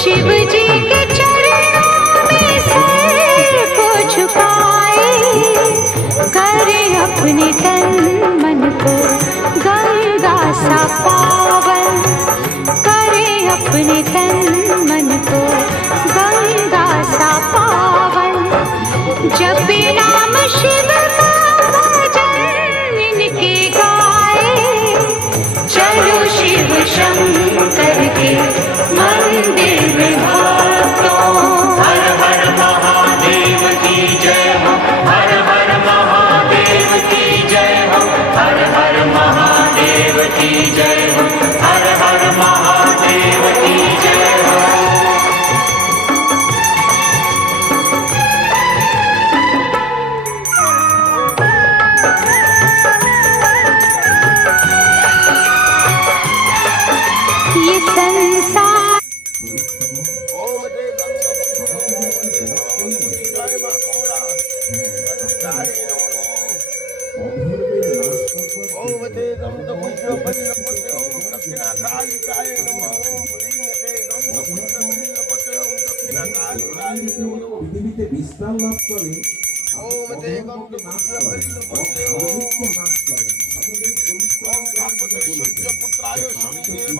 शिव जी के चरणों में सर को झुकाए, करे अपने तन मन को गंगा सा पावन, करे अपने तन मन को गंगा सा पावन। जब नाम शिव का भजन इनके गाए, चलो शिव शंकर के मंदिर में भक्तों। हर हर महादेव की जय हो, हर हर महादेव की जय हो, हर हर महादेव की जय हो, हर हर महादेव की जय हो। ये संसार পৃথিবীতে বিস্তার লাভ করে নাশ করে